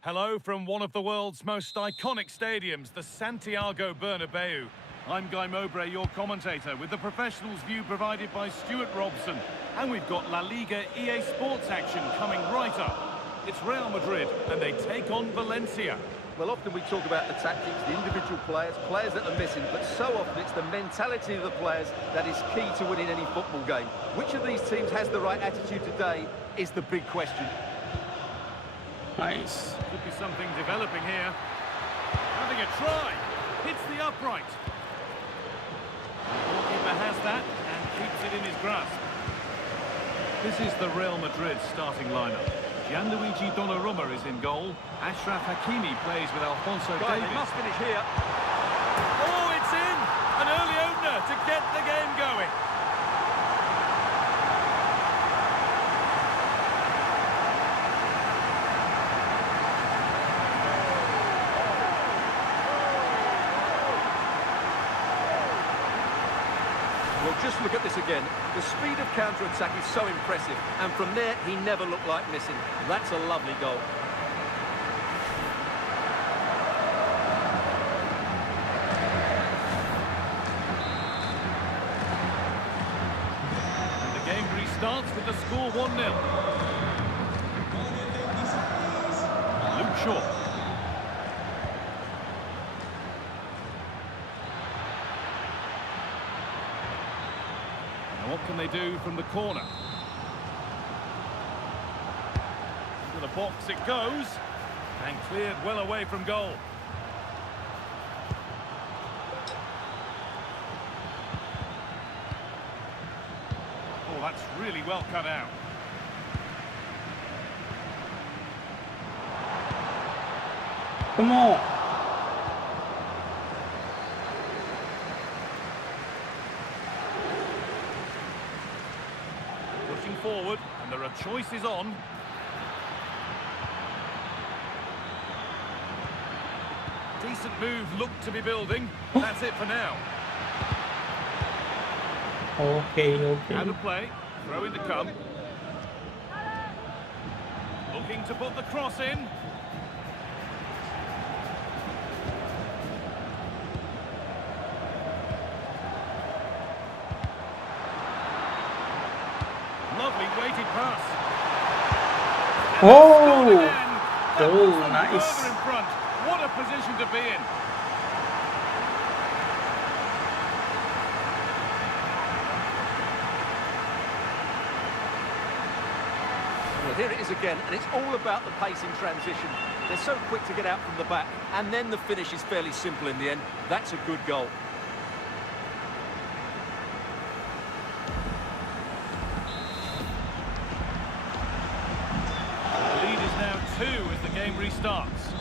Hello from one of the world's most iconic stadiums, the Santiago Bernabeu. I'm Guy Mowbray, your commentator, with the professionals' view provided by Stuart Robson. And we've got La Liga EA Sports action coming right up. It's Real Madrid, and they take on Valencia. Well, often we talk about the tactics, the individual players that are missing, but so often it's the mentality of the players that is key to winning any football game. Which of these teams has the right attitude today is the big question. Nice. Could be something developing here. Having a try. Hits the upright. The goalkeeper has that and keeps it in his grasp. This is the Real Madrid starting lineup. Gianluigi Donnarumma is in goal. Ashraf Hakimi plays with Alphonso Davies. They must finish here. Oh, it's in! An early opener to get the game going. Well, just look at this again. The speed of counter-attack is so impressive, and from there, he never looked like missing. That's a lovely goal. And the game restarts with the score 1-0. Luke Shaw. What can they do from the corner? To the box it goes, and cleared well away from goal. Oh, that's really well cut out. Come on. Forward, and there are choices on. Decent move looked to be building. That's it for now. Okay. Out of play, throw in to come. Looking to put the cross in. Lovely weighted pass. Oh, oh, nice. Further in front. What a position to be in. Well, here it is again, and it's all about the pace in transition. They're so quick to get out from the back, and then the finish is fairly simple in the end. That's a good goal. As the game restarts.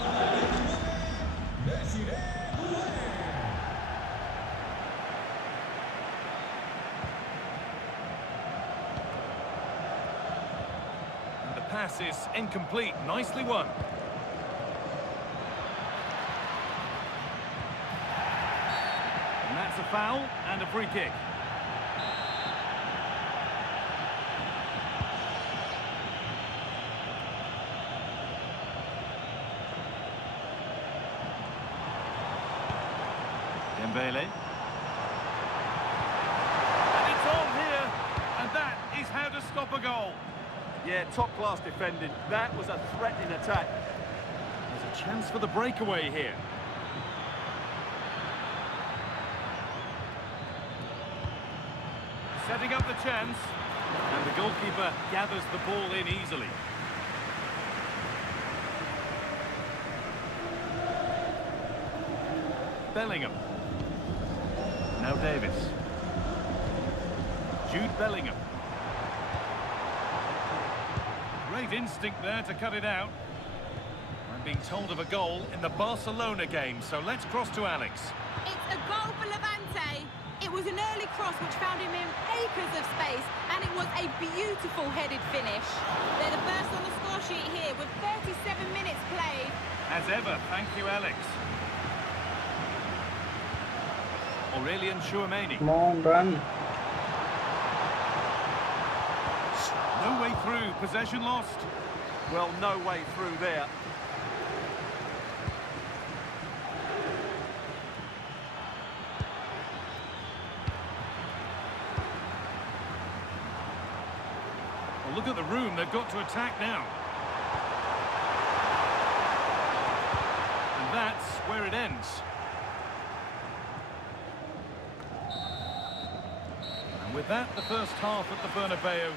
And the pass is incomplete. Nicely won. And that's a foul and a free kick. Dembele. And it's on here, and that is how to stop a goal. Yeah, top-class defending. That was a threatening attack. There's a chance for the breakaway here. Setting up the chance, and the goalkeeper gathers the ball in easily. Bellingham. Now Davis. Jude Bellingham. Great instinct there to cut it out. I'm being told of a goal in the Barcelona game, so let's cross to Alex. It's a goal for Levante. It was an early cross which found him in acres of space, and it was a beautiful headed finish. They're the first on the score sheet here with 37 minutes played. As ever, thank you, Alex. Aurelian Chouameni. Come on, run. No way through, possession lost. Well, no way through there. Well, look at the room they've got to attack now. And that's where it ends. And with that, the first half at the Bernabeu.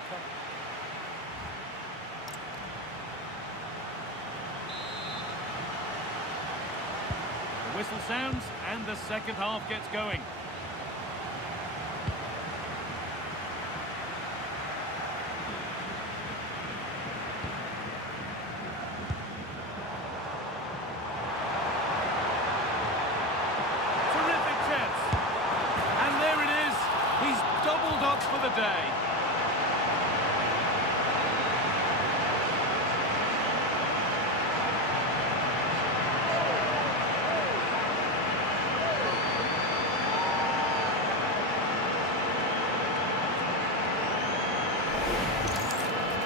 The whistle sounds and the second half gets going. Terrific chance. And there it is. He's doubled up for the day.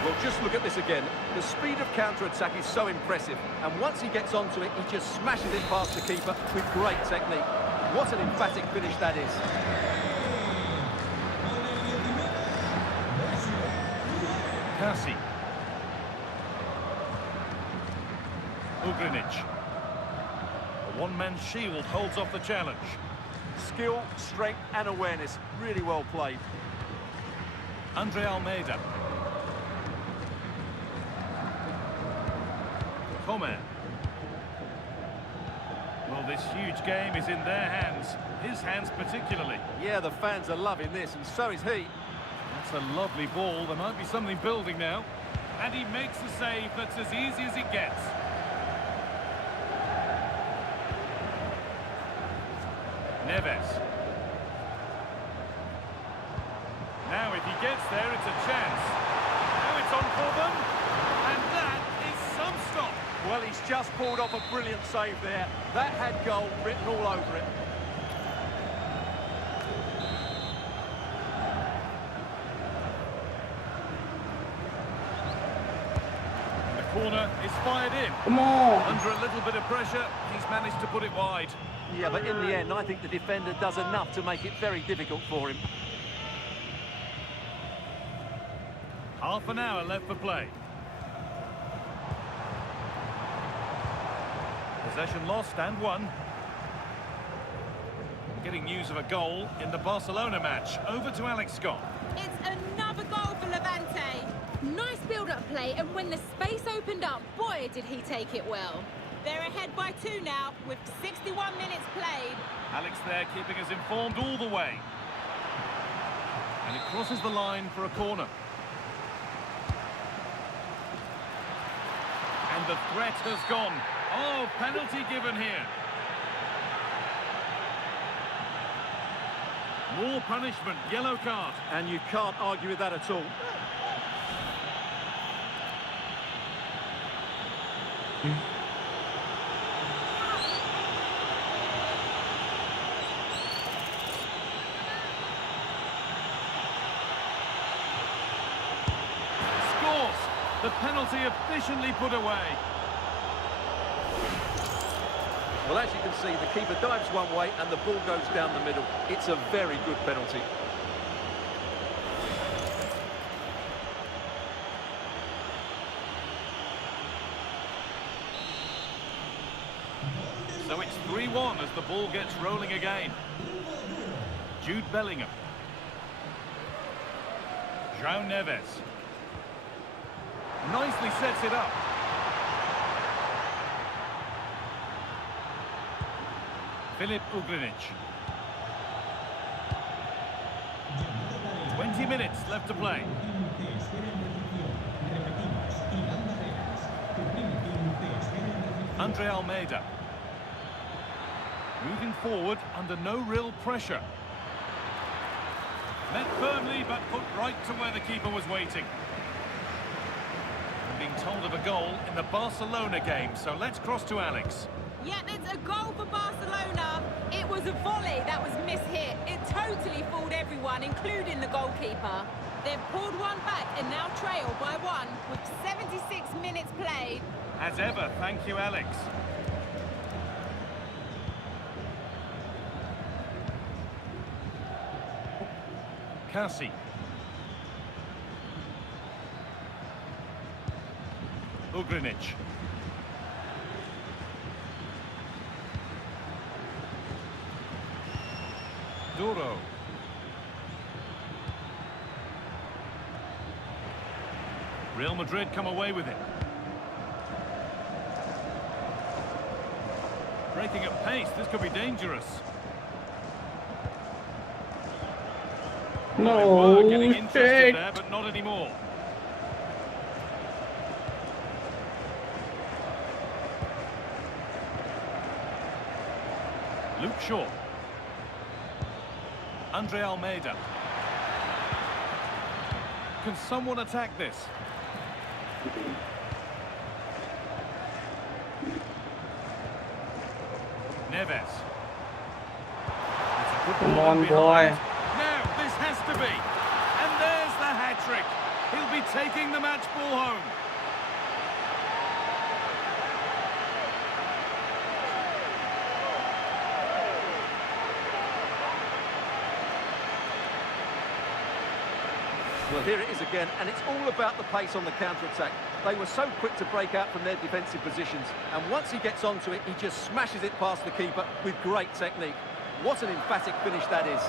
Well, just look at this again. The speed of counter-attack is so impressive, and once he gets onto it, he just smashes it past the keeper with great technique. What an emphatic finish that is. Kasi. Ugrinic. A one-man shield holds off the challenge. Skill, strength and awareness. Really well played. Andre Almeida. Coman. Well, this huge game is in their hands. His hands particularly. Yeah, the fans are loving this, and so is he. That's a lovely ball. There might be something building now. And he makes a save that's as easy as it gets. Neves. Now if he gets there, it's a chance. Now it's on for them. And that is some stop. Well, he's just pulled off a brilliant save there. That had goal written all over it. Corner is fired in. Come on. Under a little bit of pressure, he's managed to put it wide. Yeah, but in the end, I think the defender does enough to make it very difficult for him. Half an hour left for play. Possession lost and won. Getting news of a goal in the Barcelona match. Over to Alex Scott. It's another goal for Levante. Nice build-up play, and when the space opened up, boy, did he take it well. They're ahead by 2 now, with 61 minutes played. Alex there keeping us informed all the way. And it crosses the line for a corner. And the threat has gone. Oh, penalty given here. More punishment, yellow card. And you can't argue with that at all. Scores! The penalty efficiently put away. Well, as you can see, the keeper dives one way and the ball goes down the middle. It's a very good penalty. So it's 3-1 as the ball gets rolling again. Jude Bellingham. João Neves. Nicely sets it up. Filip Ugrinic. 20 minutes left to play. Andre Almeida. Moving forward under no real pressure. Met firmly, but put right to where the keeper was waiting. I'm being told of a goal in the Barcelona game, so let's cross to Alex. Yeah, it's a goal for Barcelona. It was a volley that was mishit. It totally fooled everyone, including the goalkeeper. They've pulled one back and now trail by one with 76 minutes played. As ever, thank you, Alex. Cassie. Ugrinic. Duro. Real Madrid come away with it. Breaking at pace, this could be dangerous. No, They were getting interested shit. there, but not anymore. Luke Shaw. Andre Almeida. Can someone attack this? Neves. Come on, boy. Now, this has to be. And there's the hat-trick. He'll be taking the match ball home. Well, here it is again, and it's all about the pace on the counter-attack. They were so quick to break out from their defensive positions, and once he gets onto it, he just smashes it past the keeper with great technique. What an emphatic finish that is.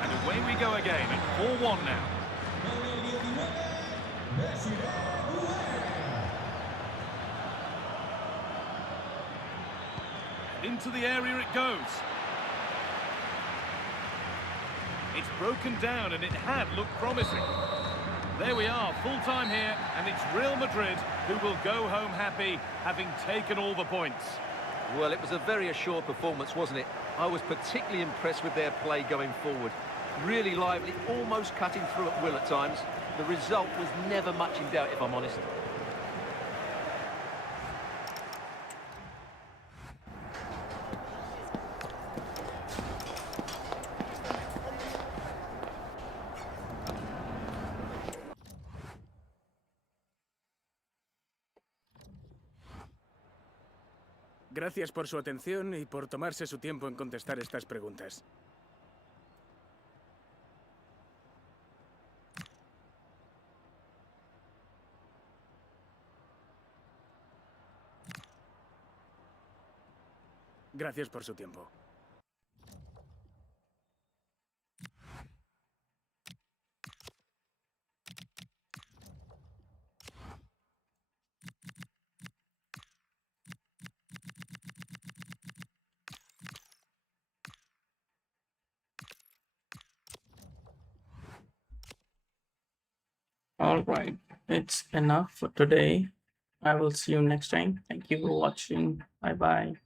And away we go again at 4-1 now. Into the area it goes. It's broken down and it had looked promising. There we are, full time here, and it's Real Madrid who will go home happy, having taken all the points. Well, it was a very assured performance, wasn't it? I was particularly impressed with their play going forward. Really lively, almost cutting through at will at times. The result was never much in doubt, if I'm honest. Gracias por su atención y por tomarse su tiempo en contestar estas preguntas. Gracias por su tiempo. All right, it's enough for today. I will see you next time. Thank you for watching. Bye bye.